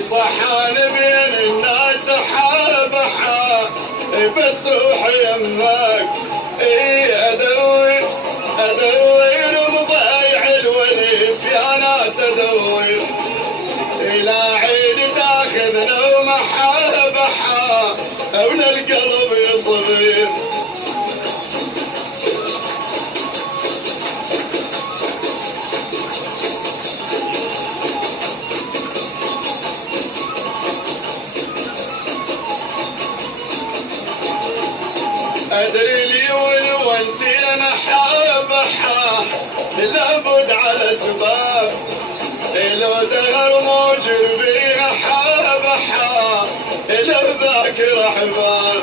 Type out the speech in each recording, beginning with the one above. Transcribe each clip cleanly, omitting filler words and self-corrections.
صحان بين الناس حابحة بس روح يمك ادور مضيع الوليف يا ناس ادور الى عين تاخذنا ومحابحة ولا القلب يصبر ادري لي والوالدين حابحة لابد على اسباب لو دهر موجود بيها حابحة لو ذاكر احباب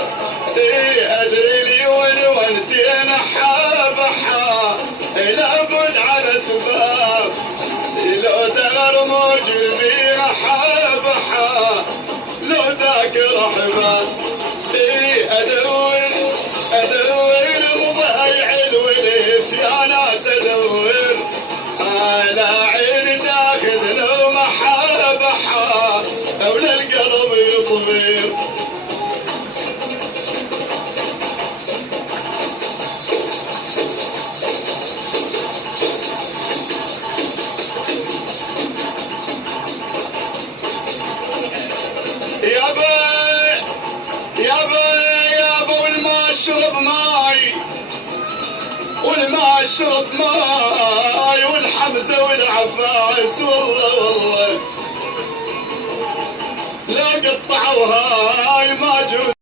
ادري لي والوالدين حابحة لابد على اسباب لو دهر موجود بيها حابحة لو ذاكر احباب ادور مضيع الوليف يا ناس ادور على عين تاخذ لو محابحة ولا القلب يصبر والما اشرب ماي والحمزه والعباس والله لا قطعوا هاي ما جوز